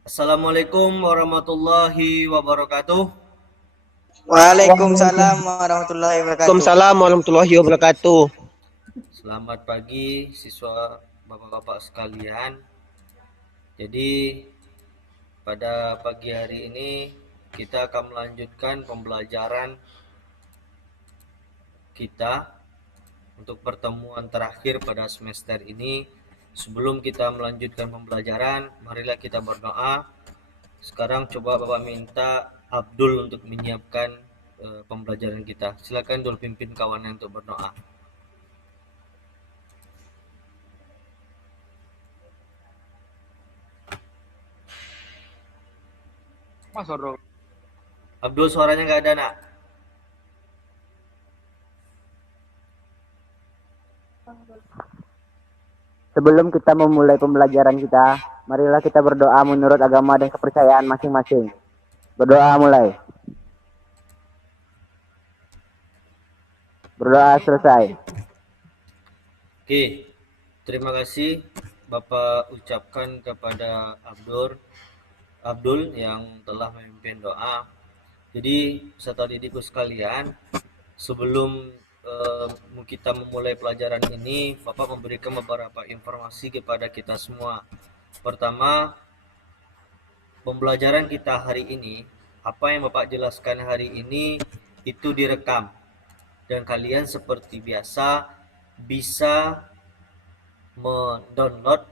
Assalamualaikum warahmatullahi wabarakatuh. Waalaikumsalam warahmatullahi wabarakatuh. Waalaikumsalam warahmatullahi wabarakatuh. Selamat pagi siswa bapak-bapak sekalian. Jadi pada pagi hari ini kita akan melanjutkan pembelajaran kita untuk pertemuan terakhir pada semester ini. Sebelum kita melanjutkan pembelajaran, marilah kita berdoa. Sekarang coba Bapak minta Abdul untuk menyiapkan pembelajaran kita. Silakan Dul, pimpin kawannya untuk berdoa. Abdul, suaranya nggak ada, nak. Sebelum kita memulai pembelajaran kita, marilah kita berdoa menurut agama dan kepercayaan masing-masing. Berdoa mulai. Berdoa selesai. Oke, terima kasih Bapak ucapkan kepada Abdul yang telah memimpin doa. Jadi peserta didikku sekalian, sebelum kita memulai pelajaran ini, Bapak memberikan beberapa informasi kepada kita semua. Pertama, pembelajaran kita hari ini, apa yang Bapak jelaskan hari ini itu direkam. Dan kalian seperti biasa bisa mendownload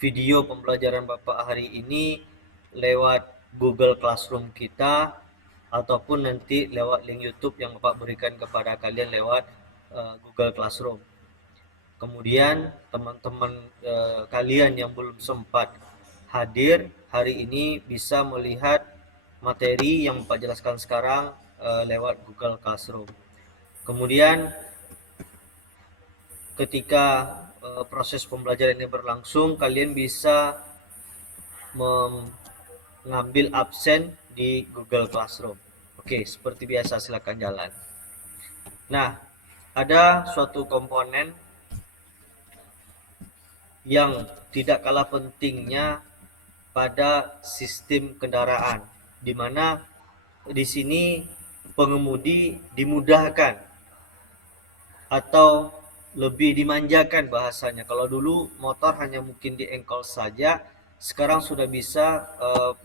video pembelajaran Bapak hari ini lewat Google Classroom kita ataupun nanti lewat link YouTube yang Bapak berikan kepada kalian lewat Google Classroom. Kemudian teman-teman kalian yang belum sempat hadir hari ini bisa melihat materi yang Bapak jelaskan sekarang lewat Google Classroom. Kemudian ketika proses pembelajaran ini berlangsung, kalian bisa mengambil absen di Google Classroom. Oke, seperti biasa silakan jalan. Nah, ada suatu komponen yang tidak kalah pentingnya pada sistem kendaraan, di mana di sini pengemudi dimudahkan atau lebih dimanjakan bahasanya. Kalau dulu motor hanya mungkin di engkol saja, sekarang sudah bisa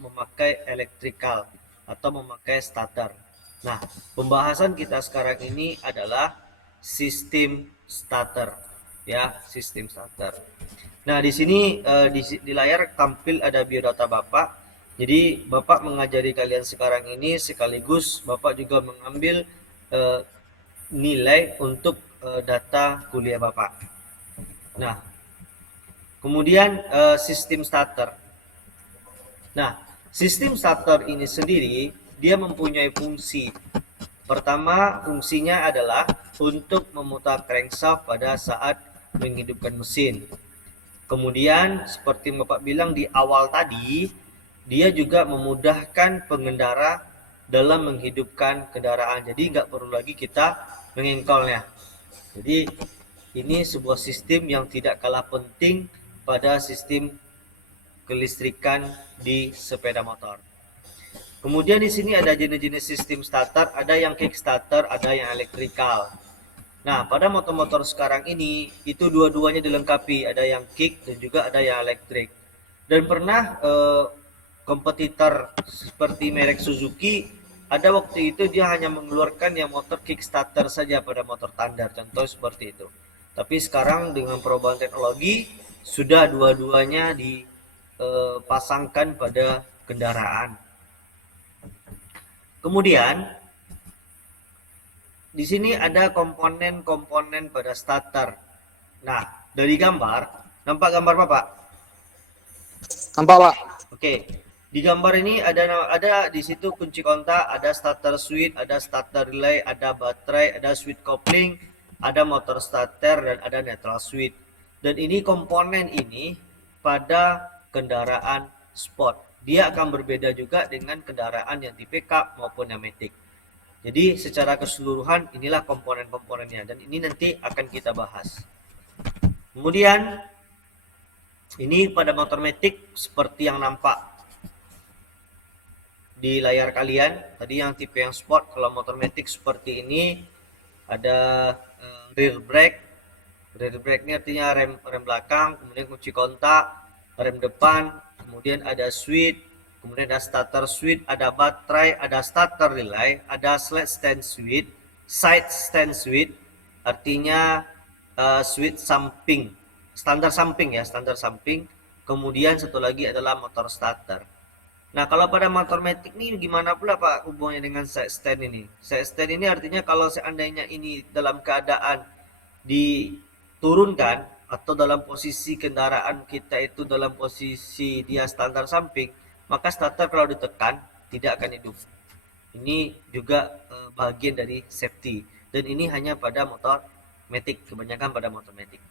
memakai elektrikal atau memakai starter. Nah, pembahasan kita sekarang ini adalah sistem starter, ya, sistem starter. Nah, di sini di layar tampil ada biodata Bapak. Jadi Bapak mengajari kalian sekarang ini sekaligus Bapak juga mengambil nilai untuk data kuliah Bapak. Nah, kemudian sistem starter. Nah, sistem starter ini sendiri dia mempunyai fungsi. Pertama, fungsinya adalah untuk memutar crankshaft pada saat menghidupkan mesin. Kemudian, seperti Bapak bilang di awal tadi, dia juga memudahkan pengendara dalam menghidupkan kendaraan. Jadi nggak perlu lagi kita mengengkolnya. Jadi ini sebuah sistem yang tidak kalah penting pada sistem kelistrikan di sepeda motor. Kemudian di sini ada jenis-jenis sistem starter, ada yang kickstarter, ada yang elektrikal. Nah, pada motor-motor sekarang ini itu dua-duanya dilengkapi, ada yang kick dan juga ada yang elektrik. Dan pernah kompetitor seperti merek Suzuki ada waktu itu dia hanya mengeluarkan yang motor kickstarter saja pada motor standar, contoh seperti itu. Tapi sekarang dengan perubahan teknologi sudah dua-duanya dipasangkan pada kendaraan. Kemudian di sini ada komponen-komponen pada starter. Nah, dari gambar, nampak gambar Bapak? Nampak, Pak? Oke. Di gambar ini ada di situ kunci kontak, ada starter switch, ada starter relay, ada baterai, ada switch coupling, ada motor starter dan ada neutral switch. Dan ini komponen ini pada kendaraan sport. Dia akan berbeda juga dengan kendaraan yang tipe cup maupun yang matic. Jadi secara keseluruhan inilah komponen-komponennya dan ini nanti akan kita bahas. Kemudian Ini pada motor matic seperti yang nampak di layar kalian. Tadi yang tipe yang sport, kalau motor matic seperti ini ada rear brake. Rear brake ini artinya rem belakang, kemudian kunci kontak, rem depan, kemudian ada switch, kemudian ada starter switch, ada baterai, ada starter relay, ada side stand switch, artinya switch samping, standar samping. Kemudian satu lagi adalah motor starter. Nah, kalau pada motor matic ini gimana pula Pak hubungannya dengan side stand ini? Side stand ini artinya kalau seandainya ini dalam keadaan diturunkan atau dalam posisi kendaraan kita itu dalam posisi dia standar samping, maka starter kalau ditekan tidak akan hidup. Ini juga bagian dari safety, dan ini hanya pada motor matic, kebanyakan pada motor matic.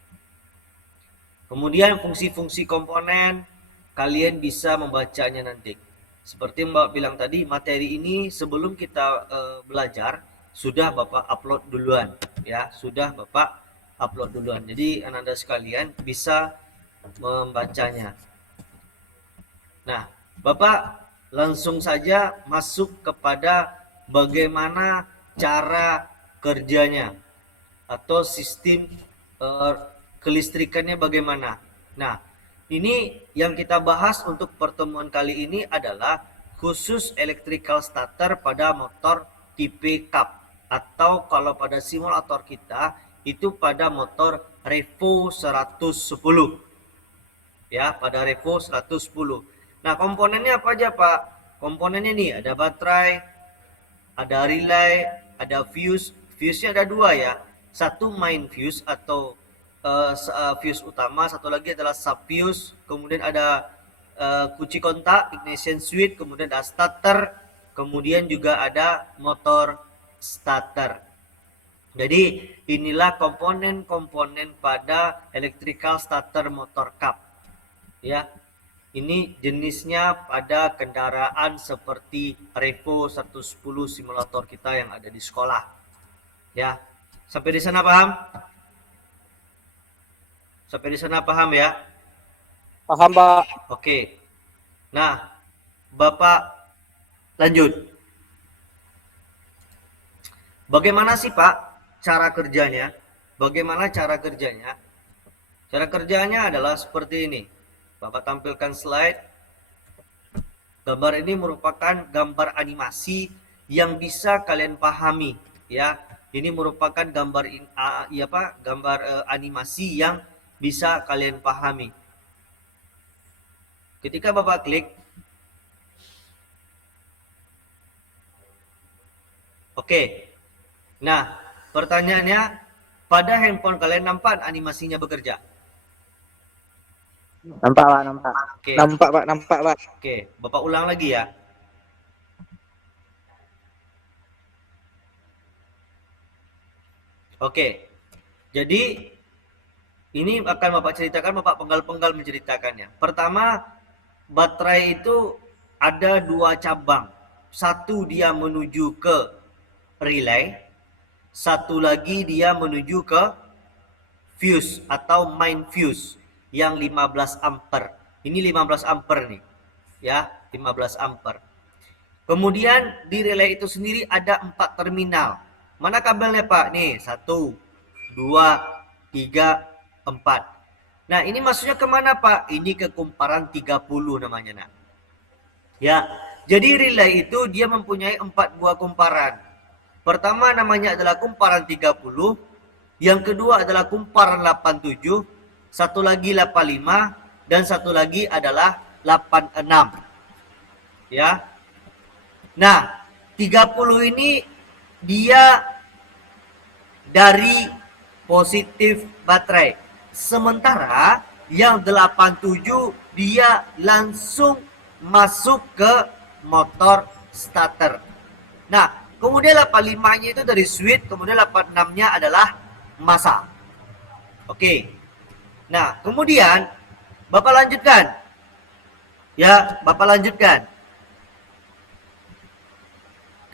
Kemudian fungsi-fungsi komponen kalian bisa membacanya nanti. Seperti Mbak bilang tadi, materi ini sebelum kita belajar sudah Bapak upload duluan, ya, sudah Bapak upload duluan. Jadi Anda sekalian bisa membacanya. Nah, Bapak langsung saja masuk kepada bagaimana cara kerjanya atau sistem kelistrikannya bagaimana. Nah, ini yang kita bahas untuk pertemuan kali ini adalah khusus electrical starter pada motor tipe cup, atau kalau pada simulator kita itu pada motor Revo 110. Ya, pada Revo 110. Nah, komponennya apa aja, Pak? Komponennya nih ada baterai, ada relay, ada fuse. Fuse-nya ada dua ya. Satu main fuse atau fuse utama, satu lagi adalah sub fuse, kemudian ada kunci kontak, ignition switch, kemudian ada starter, kemudian juga ada motor starter. Jadi inilah komponen-komponen pada electrical starter motor cup. Ya, ini jenisnya pada kendaraan seperti Revo 110 simulator kita yang ada di sekolah. Ya, sampai di sana paham? Sampai di sana paham ya? Paham, Pak. Oke. Nah, Bapak lanjut. Bagaimana sih Pak cara kerjanya? Bagaimana cara kerjanya? Cara kerjanya adalah seperti ini. Bapak tampilkan slide. Gambar ini merupakan gambar animasi yang bisa kalian pahami, ya. Ini merupakan gambar animasi yang bisa kalian pahami. Ketika Bapak klik, oke. Nah, pertanyaannya, pada handphone kalian nampak animasinya bekerja? Nampak, Pak, nampak. Oke. Nampak, Pak. Oke, Bapak ulang lagi ya. Oke. Jadi ini akan Bapak ceritakan, Bapak penggal-penggal menceritakannya. Pertama, baterai itu ada dua cabang. Satu dia menuju ke relay, satu lagi dia menuju ke fuse atau main fuse yang 15 ampere. Ini 15 ampere nih. Ya, 15 ampere. Kemudian di relay itu sendiri ada 4 terminal. Mana kabelnya, Pak? Nih, 1, 2, 3, 4. Nah, ini maksudnya kemana, Pak? Ini ke kumparan 30 namanya, nak. Ya, jadi relay itu dia mempunyai 4 buah kumparan. Pertama namanya adalah kumparan 30, yang kedua adalah kumparan 87, satu lagi 85, dan satu lagi adalah 86. Ya. Nah, 30 ini dia dari positif baterai. Sementara yang 87 dia langsung masuk ke motor starter. Nah, kemudian 85-nya itu dari switch, kemudian 86-nya adalah massa. Oke. Nah, kemudian Bapak lanjutkan. Ya, Bapak lanjutkan.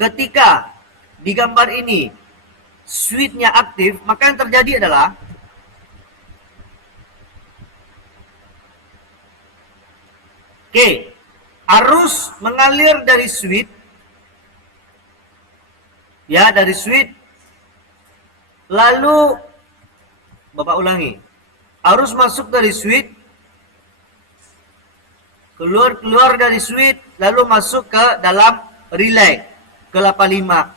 Ketika di gambar ini switch-nya aktif, maka yang terjadi adalah Oke, arus mengalir dari switch, ya dari switch, lalu Bapak ulangi, arus masuk dari switch, keluar dari switch, lalu masuk ke dalam relay ke 85.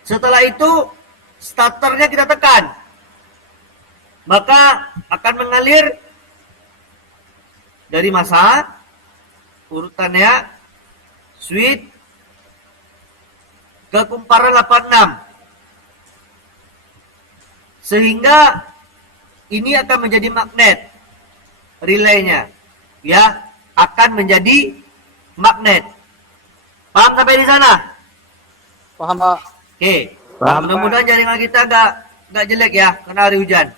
Setelah itu starternya kita tekan, maka akan mengalir dari masa urutannya switch ke kumparan 86, sehingga ini akan menjadi magnet relaynya, ya akan menjadi magnet. Paham sampai di sana? Paham, Pak. Oke. Paham, Mudah-mudahan jaringan kita nggak jelek ya karena hari hujan.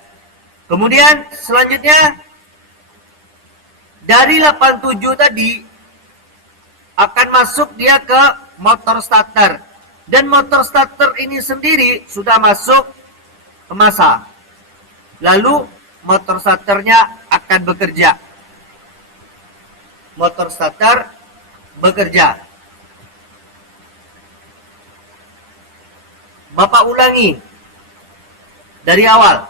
Kemudian selanjutnya dari 87 tadi akan masuk dia ke motor starter, dan motor starter ini sendiri sudah masuk ke masa. Lalu motor starternya akan bekerja. Motor starter bekerja. Bapak ulangi dari awal.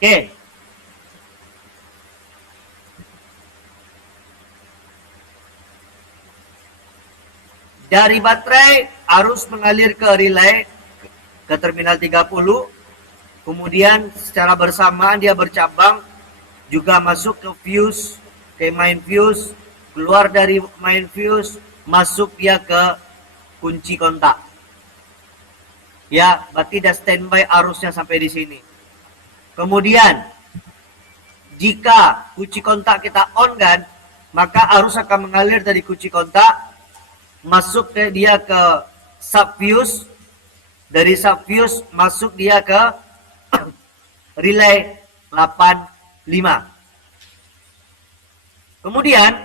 Oke. Dari baterai arus mengalir ke relay ke terminal 30. Kemudian secara bersamaan dia bercabang juga masuk ke fuse, ke main fuse, keluar dari main fuse, masuk dia ke kunci kontak. Ya, berarti dah standby arusnya sampai di sini. Kemudian jika kunci kontak kita on kan, maka arus akan mengalir dari kunci kontak masuk ke dia ke subfuse, dari subfuse masuk dia ke relay 85. Kemudian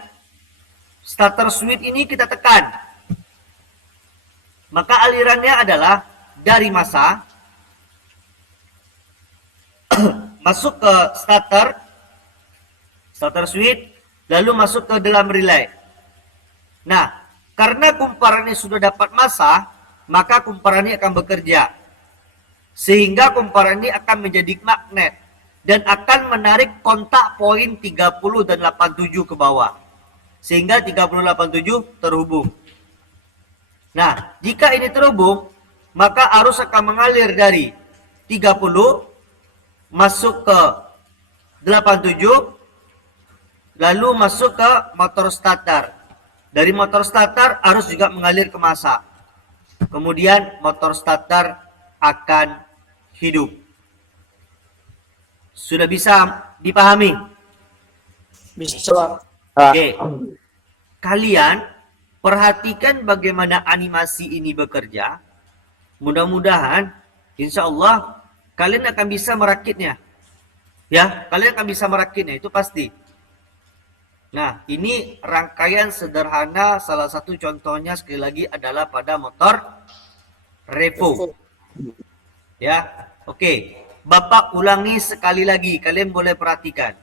starter switch ini kita tekan, maka alirannya adalah dari masa masuk ke starter switch, lalu masuk ke dalam relay. Nah, karena kumparan ini sudah dapat masa, maka kumparan ini akan bekerja. Sehingga kumparan ini akan menjadi magnet dan akan menarik kontak poin 30 dan 87 ke bawah. Sehingga 30 dan 87 terhubung. Nah, jika ini terhubung, maka arus akan mengalir dari 30 masuk ke 87, lalu masuk ke motor starter. Dari motor starter arus juga mengalir ke masa. Kemudian motor starter akan hidup. Sudah bisa dipahami? Bisa, Pak. Oke. Kalian perhatikan bagaimana animasi ini bekerja. Mudah-mudahan insya Allah kalian akan bisa merakitnya. Ya, kalian akan bisa merakitnya, itu pasti. Nah, ini rangkaian sederhana, salah satu contohnya sekali lagi adalah pada motor Revo. Ya, oke. Bapak ulangi sekali lagi, kalian boleh perhatikan.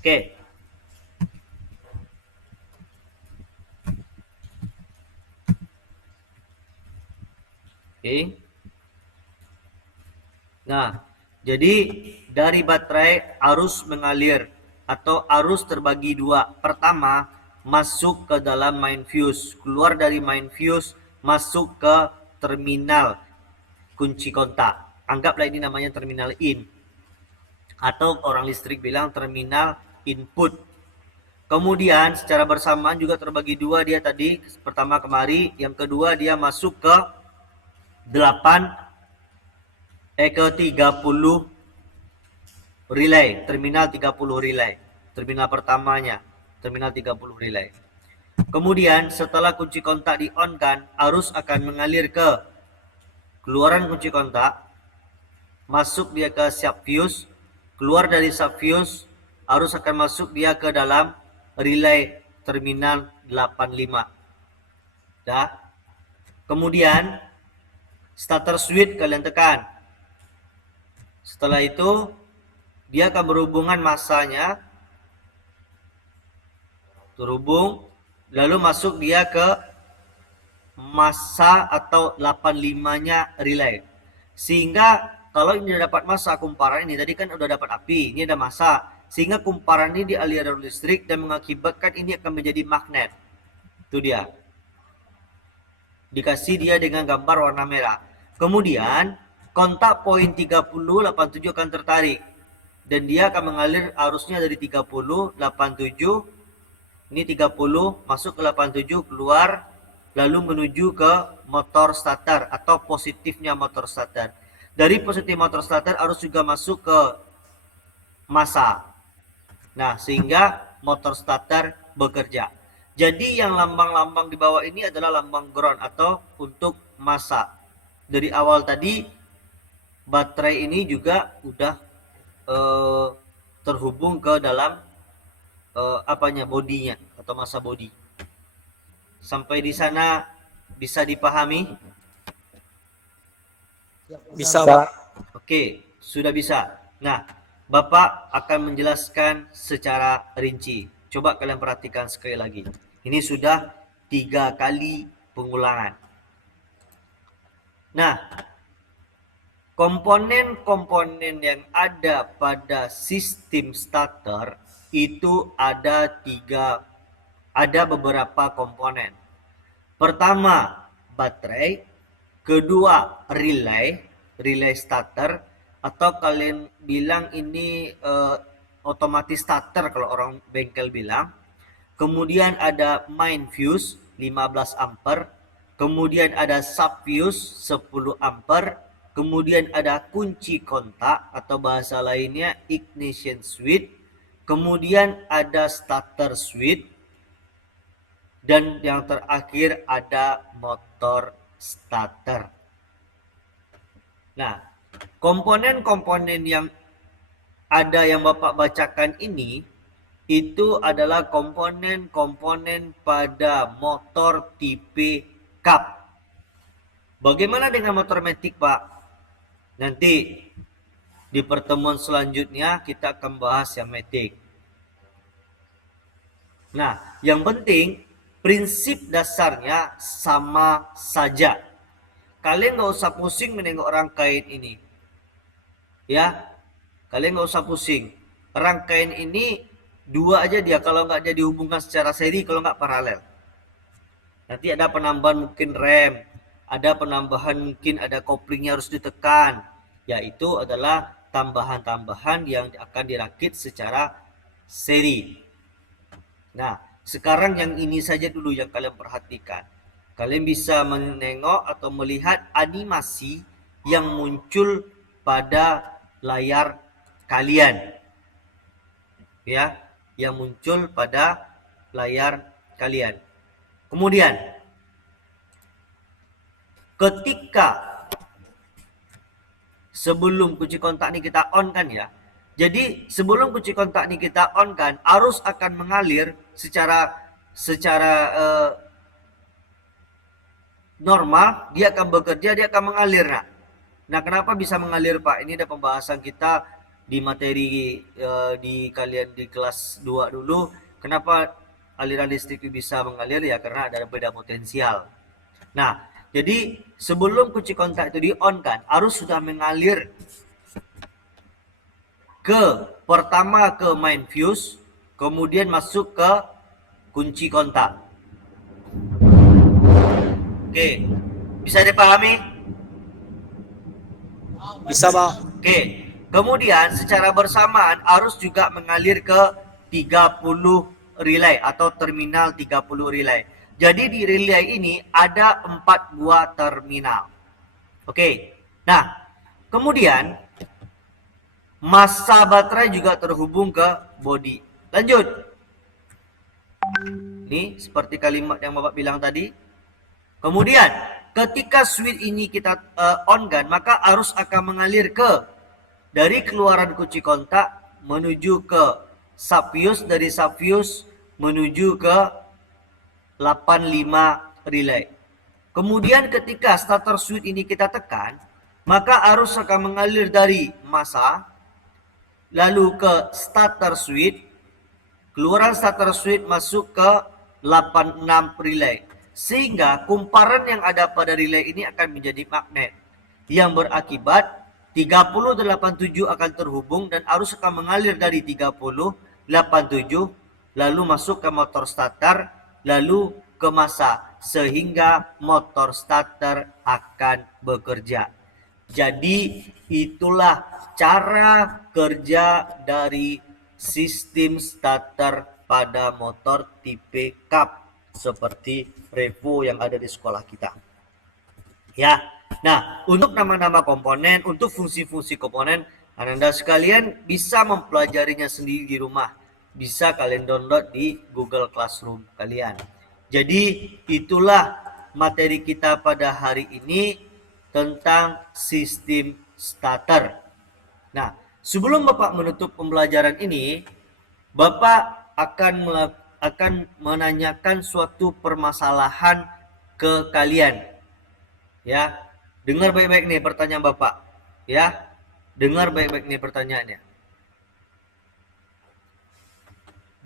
Oke. Oke. Nah, jadi dari baterai arus mengalir atau arus terbagi dua. Pertama, masuk ke dalam main fuse, keluar dari main fuse, masuk ke terminal kunci kontak. Anggaplah ini namanya terminal in, atau orang listrik bilang terminal input. Kemudian secara bersamaan juga terbagi dua dia tadi. Pertama kemari, yang kedua dia masuk ke 30 relay, terminal 30 relay. Terminal pertamanya, terminal 30 relay. Kemudian setelah kunci kontak di-on-kan, arus akan mengalir ke keluaran kunci kontak, masuk dia ke subfuse, keluar dari subfuse, arus akan masuk dia ke dalam relay terminal 85. Dah. Kemudian starter switch kalian tekan. Setelah itu dia akan berhubungan masanya, terhubung, lalu masuk dia ke masa atau 85-nya relay. Sehingga kalau ini dapat masa kumparan ini, tadi kan udah dapat api, ini ada masa. Sehingga kumparan ini dialiri listrik dan mengakibatkan ini akan menjadi magnet. Itu dia. Dikasih dia dengan gambar warna merah. Kemudian kontak poin 3087 akan tertarik. Dan dia akan mengalir arusnya dari 30, 87, ini 30, masuk ke 87, keluar, lalu menuju ke motor starter atau positifnya motor starter. Dari positif motor starter arus juga masuk ke masa. Nah, sehingga motor starter bekerja. Jadi yang lambang-lambang di bawah ini adalah lambang ground atau untuk masa. Dari awal tadi baterai ini juga udah terhubung ke dalam bodinya atau masa bodi. Sampai di sana bisa dipahami? Bisa, Pak. Oke, sudah bisa. Nah, Bapak akan menjelaskan secara rinci. Coba kalian perhatikan sekali lagi. Ini sudah 3 kali pengulangan. Nah, komponen-komponen yang ada pada sistem starter itu ada beberapa komponen. Pertama, baterai. Kedua, relay starter, atau kalian bilang ini otomatis starter kalau orang bengkel bilang. Kemudian ada main fuse 15 ampere, kemudian ada sub fuse 10 ampere, kemudian ada kunci kontak atau bahasa lainnya ignition switch, kemudian ada starter switch, dan yang terakhir ada motor starter. Nah, komponen-komponen yang ada yang Bapak bacakan ini itu adalah komponen-komponen pada motor tipe cup. Bagaimana dengan motor matic, Pak? Nanti di pertemuan selanjutnya kita akan bahas yang matic. Nah, yang penting prinsip dasarnya sama saja. Kalian nggak usah pusing menengok rangkaian ini. Ya, kalian nggak usah pusing. Rangkaian ini 2 aja dia, kalau nggak jadi hubungan secara seri, kalau nggak paralel. Nanti ada penambahan mungkin rem, ada penambahan mungkin ada koplingnya harus ditekan. Yaitu adalah tambahan-tambahan yang akan dirakit secara seri. Nah, sekarang yang ini saja dulu yang kalian perhatikan. Kalian bisa menengok atau melihat animasi yang muncul pada layar kalian. Ya, yang muncul pada layar kalian. Kemudian, ketika sebelum kunci kontak ini kita on kan ya. Jadi sebelum kunci kontak ini kita on kan, arus akan mengalir secara normal, dia akan bekerja, dia akan mengalir. Nah, kenapa bisa mengalir, Pak? Ini ada pembahasan kita di materi di kalian di kelas 2 dulu. Kenapa aliran listrik bisa mengalir? Ya karena ada beda potensial. Nah, jadi sebelum kunci kontak itu di on kan, arus sudah mengalir pertama ke main fuse, kemudian masuk ke kunci kontak. Oke, bisa dipahami? Bisa, Pak. Oke, kemudian secara bersamaan arus juga mengalir ke 30 relay atau terminal 30 relay. Jadi di relay ini ada 4 buah terminal. Oke, nah kemudian massa baterai juga terhubung ke bodi. Lanjut. Ini seperti kalimat yang Bapak bilang tadi. Kemudian ketika switch ini kita on kan, maka arus akan mengalir dari keluaran kunci kontak menuju ke sub fuse, dari sub fuse menuju ke 85 relay. Kemudian ketika starter switch ini kita tekan, maka arus akan mengalir dari massa, lalu ke starter switch, keluaran starter switch masuk ke 86 relay. Sehingga kumparan yang ada pada relay ini akan menjadi magnet, yang berakibat 3087 akan terhubung dan arus akan mengalir dari 3087 lalu masuk ke motor starter, lalu ke massa, sehingga motor starter akan bekerja. Jadi itulah cara kerja dari sistem starter pada motor tipe cup seperti Revo yang ada di sekolah kita. Ya. Nah, untuk nama-nama komponen, untuk fungsi-fungsi komponen, Anda sekalian bisa mempelajarinya sendiri di rumah. Bisa kalian download di Google Classroom kalian. Jadi itulah materi kita pada hari ini tentang sistem starter. Nah, sebelum Bapak menutup pembelajaran ini, Bapak akan menanyakan suatu permasalahan ke kalian. Ya, dengar baik-baik nih pertanyaan Bapak. Ya, dengar baik-baik nih pertanyaannya.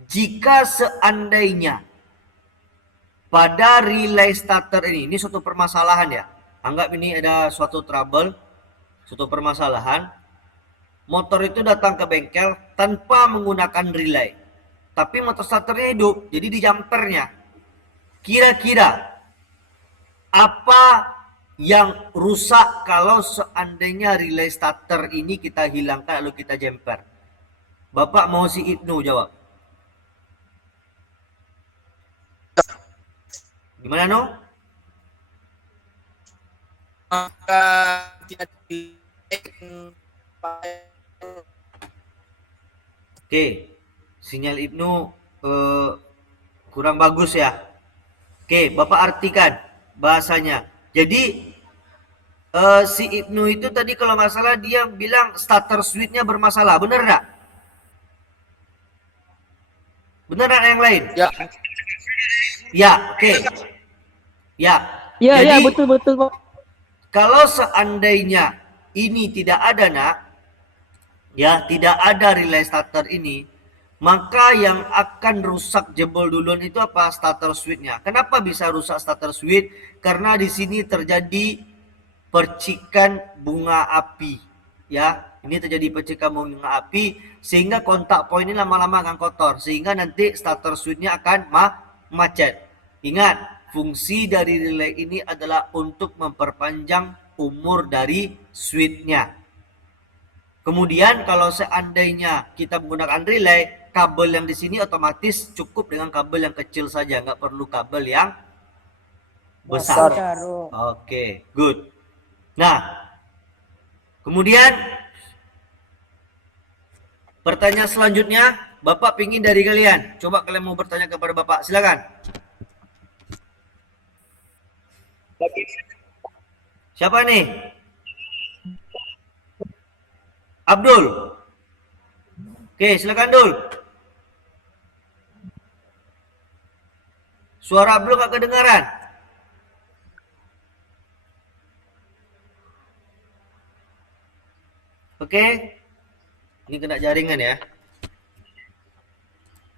Jika seandainya pada relay starter ini suatu permasalahan ya. Anggap ini ada suatu trouble, suatu permasalahan. Motor itu datang ke bengkel tanpa menggunakan relay. Tapi motor starternya hidup, jadi di jumpernya. Kira-kira apa yang rusak kalau seandainya relay starter ini kita hilangkan lalu kita jumper? Bapak mau si Ibnu jawab. Gimana no? Maka tidak Oke, sinyal Ibnu kurang bagus ya. Oke, Bapak artikan bahasanya. Jadi si Ibnu itu tadi kalau nggak salah dia bilang starter switch-nya bermasalah, bener nggak? Bener nggak yang lain? ya Ya, oke. Ya. Iya, Jadi, iya, betul, Pak. kalau seandainya ini tidak ada nak, ya tidak ada relay starter ini, maka yang akan rusak jebol duluan itu apa? Starter switch-nya. Kenapa bisa rusak starter switch? Karena di sini terjadi percikan bunga api, ya. Ini terjadi percikan bunga api sehingga kontak poin ini lama-lama akan kotor, sehingga nanti starter switch-nya akan macet. Ingat, fungsi dari relay ini adalah untuk memperpanjang umur dari switch-nya. Kemudian kalau seandainya kita menggunakan relay, kabel yang di sini otomatis cukup dengan kabel yang kecil saja, nggak perlu kabel yang besar. Oke, good. Nah, kemudian pertanyaan selanjutnya, Bapak pingin dari kalian. Coba kalian mau bertanya kepada Bapak, silakan. Siapa nih? Abdul. Oke, silakan Dul. Suara Abdul nggak kedengaran. Oke. Ini kena jaringan ya.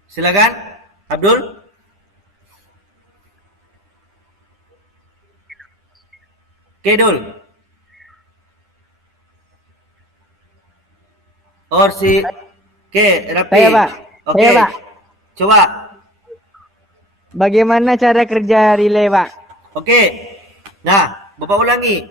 Silakan, Abdul. Oke, Dul. Orsi. Oke, rapi. Saya, Pak. Oke. Saya, Pak. Coba. Bagaimana cara kerja relay, Pak? Oke. Nah, Bapak ulangi.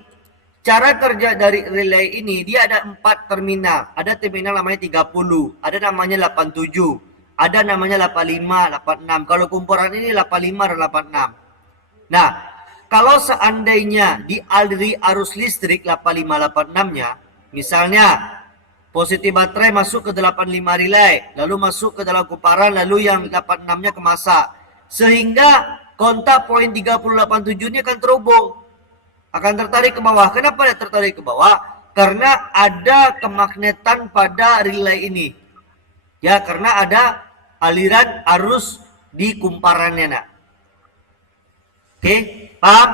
Cara kerja dari relay ini, dia ada 4 terminal. Ada terminal namanya 30, ada namanya 87, ada namanya 85, 86. Kalau kumparan ini 85 dan 86. Nah, kalau seandainya dialiri arus listrik 85, 86-nya, misalnya positif baterai masuk ke 85 relay, lalu masuk ke dalam kumparan, lalu yang 86-nya ke massa. Sehingga kontak poin 3087 ini akan terhubung, akan tertarik ke bawah. Kenapa dia tertarik ke bawah? Karena ada kemagnetan pada relay ini. Ya, karena ada aliran arus di kumparannya, nak. Oke, paham?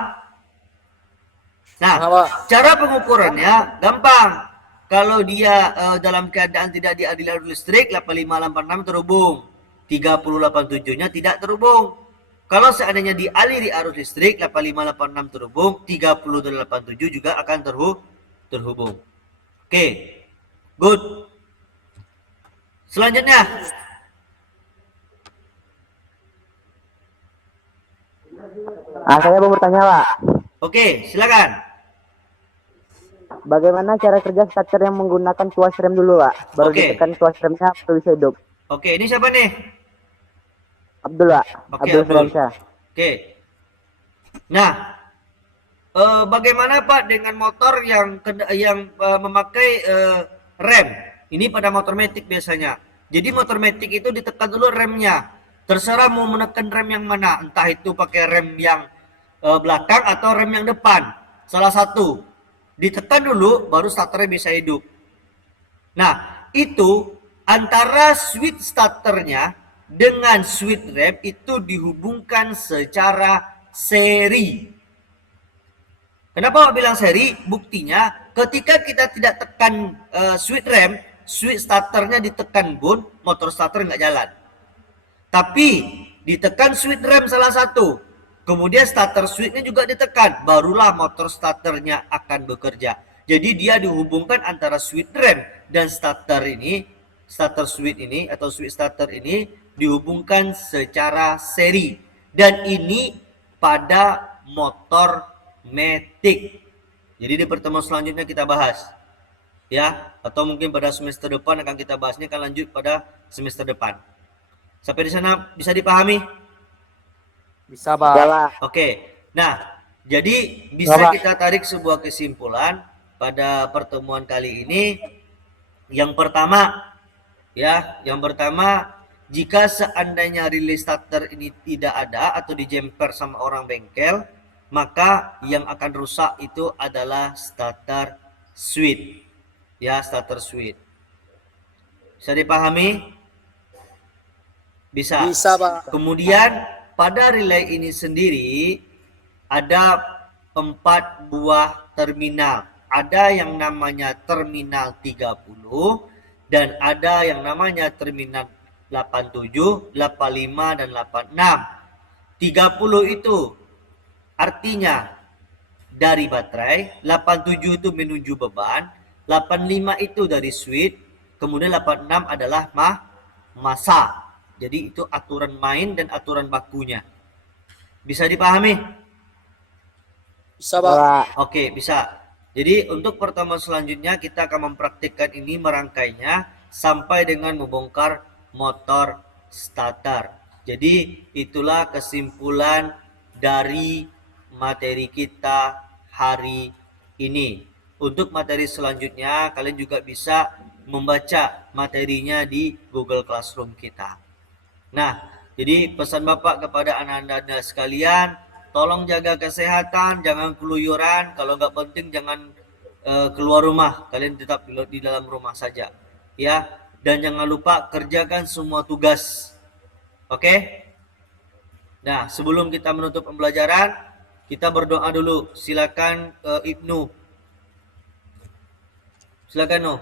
Nah, Apa? cara pengukurannya gampang. Kalau dia dalam keadaan tidak dialiri arus listrik, 8586 terhubung. 3087-nya tidak terhubung. Kalau seandainya dialiri arus listrik, 8586 terhubung, 3087 juga akan terhubung. Oke, good. Selanjutnya, Saya mau bertanya, Pak. oke, silakan. Bagaimana cara kerja starter yang menggunakan tuas rem dulu, Pak? Baru Oke. ditekan tuas remnya baru bisa hidup. Oke, ini siapa nih? Abdul, Pak. Oke, Abdul Abdul. Firmansyah. Oke. Nah, bagaimana Pak dengan motor yang memakai rem? Ini pada motor metik biasanya. Jadi motor metik itu ditekan dulu remnya. Terserah mau menekan rem yang mana, entah itu pakai rem yang belakang atau rem yang depan. Salah satu. Ditekan dulu baru starternya bisa hidup. Nah, itu antara switch starternya dengan switch rem itu dihubungkan secara seri. Kenapa Pak bilang seri? Buktinya ketika kita tidak tekan switch rem, switch starternya ditekan pun motor starter nggak jalan. Tapi ditekan switch rem salah satu, kemudian starter switchnya juga ditekan, barulah motor starternya akan bekerja. Jadi dia dihubungkan antara switch rem dan starter ini, starter switch ini atau switch starter ini dihubungkan secara seri. Dan ini pada motor matic. Jadi di pertemuan selanjutnya kita bahas. Ya, atau mungkin pada semester depan akan kita bahasnya, akan lanjut pada semester depan. Sampai di sana bisa dipahami? Bisa, Pak. Ya, Pak. Oke. Nah, jadi bisa kita tarik sebuah kesimpulan pada pertemuan kali ini. Yang pertama, jika seandainya relay starter ini tidak ada atau dijemper sama orang bengkel, maka yang akan rusak itu adalah starter switch. Ya, starter switch. Bisa dipahami? Bisa. Bisa, Pak. Kemudian pada relay ini sendiri ada 4 buah terminal. Ada yang namanya terminal 30 dan ada yang namanya terminal 87, 85 dan 86. 30 itu artinya dari baterai, 87 itu menuju beban, 85 itu dari switch, kemudian 86 adalah massa. Jadi itu aturan main dan aturan bakunya. Bisa dipahami? Bisa, Pak. Oke, bisa. Jadi untuk pertemuan selanjutnya kita akan mempraktikkan ini, merangkainya sampai dengan membongkar motor starter. Jadi itulah kesimpulan dari materi kita hari ini. Untuk materi selanjutnya kalian juga bisa membaca materinya di Google Classroom kita. Nah, jadi pesan Bapak kepada anak-anak sekalian, tolong jaga kesehatan, jangan keluyuran. Kalau nggak penting jangan keluar rumah, kalian tetap di dalam rumah saja, ya. Dan jangan lupa kerjakan semua tugas, oke? Nah, sebelum kita menutup pembelajaran, kita berdoa dulu. Silakan Ibnu. Silakan No.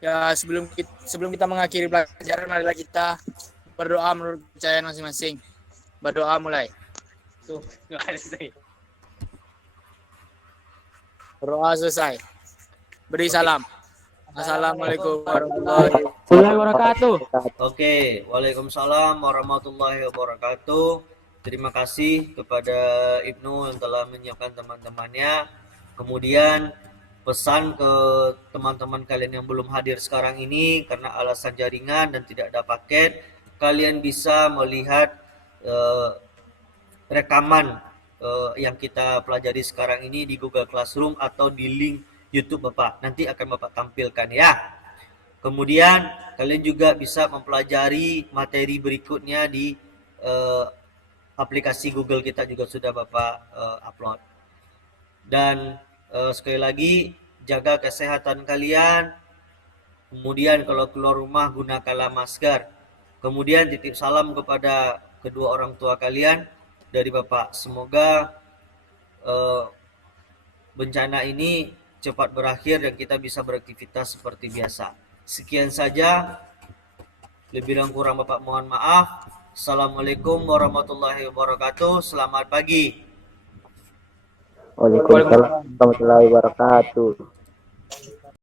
Ya, sebelum kita mengakhiri pelajaran, marilah kita berdoa menurut kepercayaan masing-masing. Berdoa mulai. Tuh, nggak ada selesai. Berdoa selesai. Beri salam. Assalamualaikum warahmatullahi wabarakatuh. Oke, waalaikumsalam warahmatullahi wabarakatuh. Terima kasih kepada Ibnu yang telah menyiapkan teman-temannya. Kemudian pesan ke teman-teman kalian yang belum hadir sekarang ini karena alasan jaringan dan tidak ada paket, kalian bisa melihat rekaman yang kita pelajari sekarang ini di Google Classroom atau di link YouTube Bapak. Nanti akan Bapak tampilkan ya. Kemudian kalian juga bisa mempelajari materi berikutnya di aplikasi Google kita juga sudah Bapak upload. Dan sekali lagi jaga kesehatan kalian. Kemudian kalau keluar rumah gunakanlah masker. Kemudian titip salam kepada kedua orang tua kalian dari Bapak. Semoga bencana ini cepat berakhir dan kita bisa beraktivitas seperti biasa. Sekian saja, lebih dan kurang Bapak mohon maaf. Assalamualaikum warahmatullahi wabarakatuh. Selamat pagi. Waalaikumsalam warahmatullahi wabarakatuh.